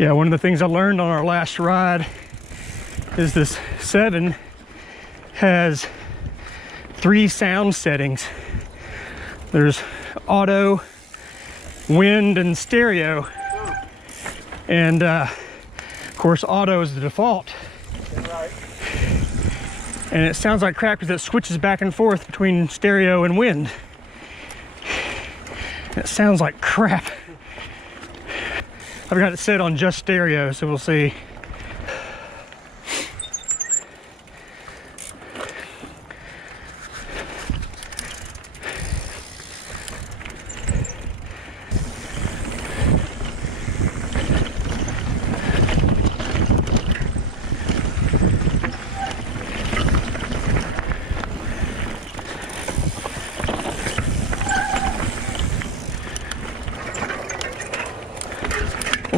Yeah, one of the things I learned on our last ride is this 7 has 3 sound settings. There's auto, wind, and stereo. And of course, auto is the default. Right. And it sounds like crap because it switches back and forth between stereo and wind. It sounds like crap. I've got it set on just stereo, so we'll see.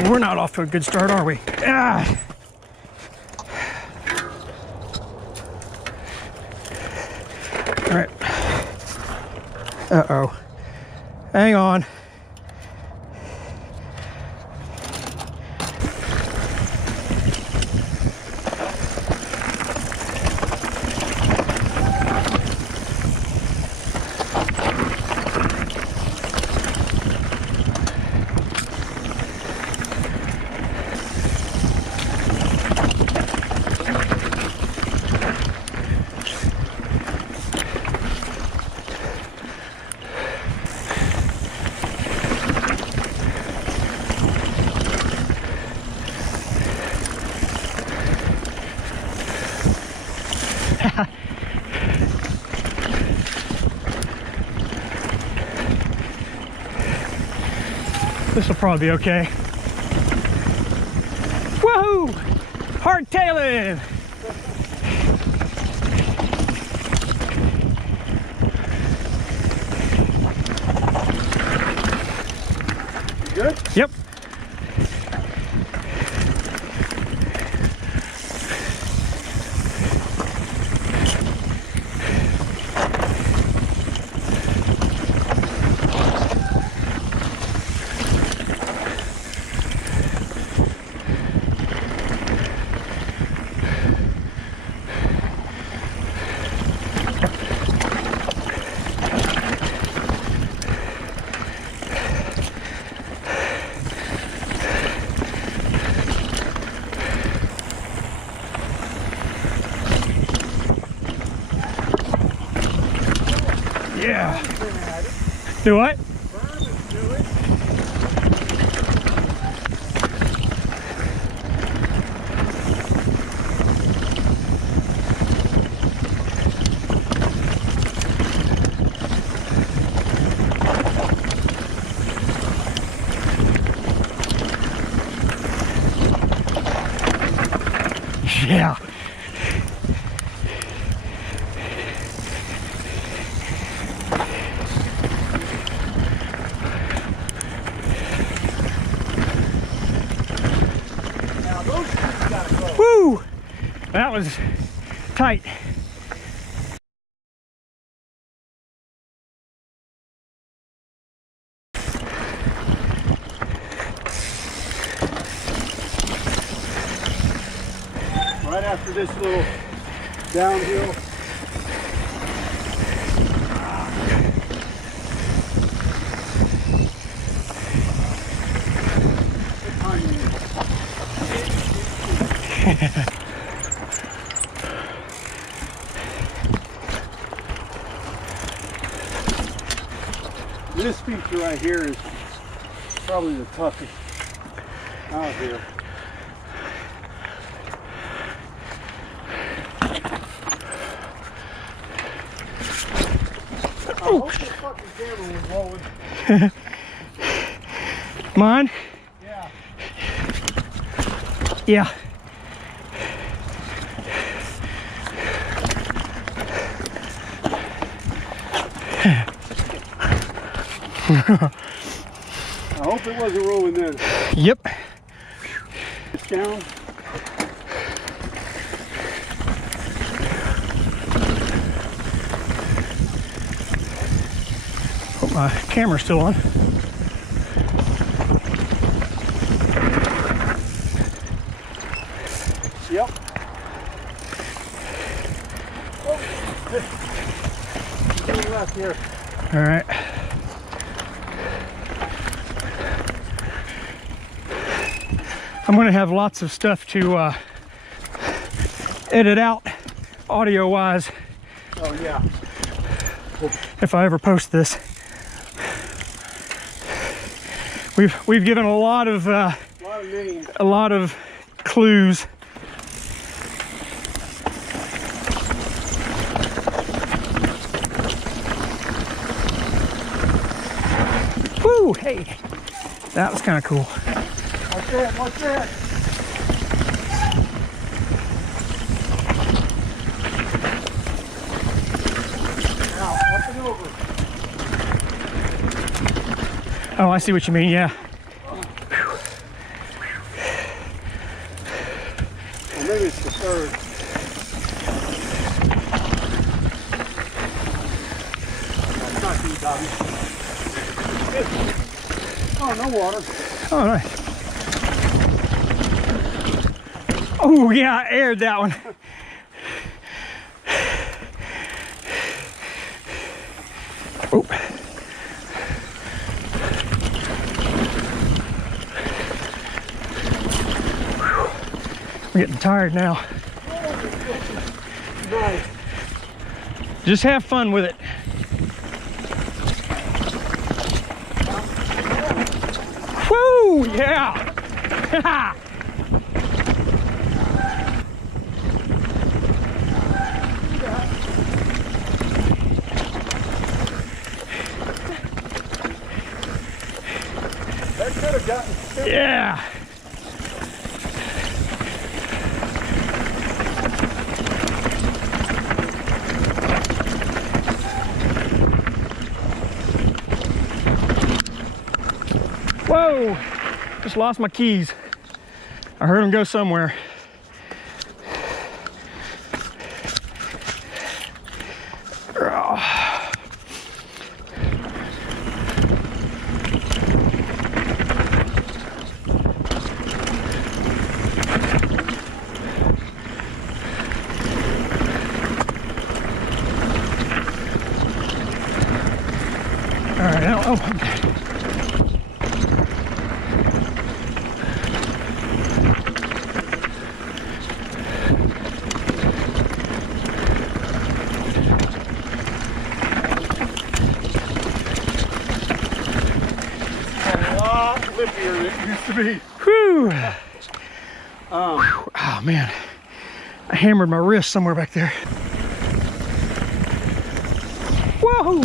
We're not off to a good start, are we? Ah. All right. Uh-oh. Hang on. This will probably be okay. Woohoo! Hardtailing! You good? Yep. Yeah. Do what? Yeah. Woo! That was tight. Right after this little downhill. This feature right here is probably the toughest out here. I hope the fucking camera was rolling. Mine? Yeah. Yeah. I hope it wasn't rolling then. Yep. It's down. Hope my camera's still on. Yep. Oh. Left here. All right. I'm going to have lots of stuff to edit out audio-wise. Oh yeah. If I ever post this. We've given a lot of names. A lot of clues. Woo! Hey, that was kind of cool. What's that? What's that? Now, up and over. Oh, I see what you mean. Yeah. Well, maybe it's the third. That's not too Bobby. Oh, no water. Oh, nice. Oh, yeah, I aired that one. Oh. I'm getting tired now. Nice. Just have fun with it. Woo! Yeah! That could have gotten still. Yeah! Whoa! Just lost my keys. I heard them go somewhere. All right, oh, okay. Lippier than it used to be. Whew. Oh man, I hammered my wrist somewhere back there. Whoa!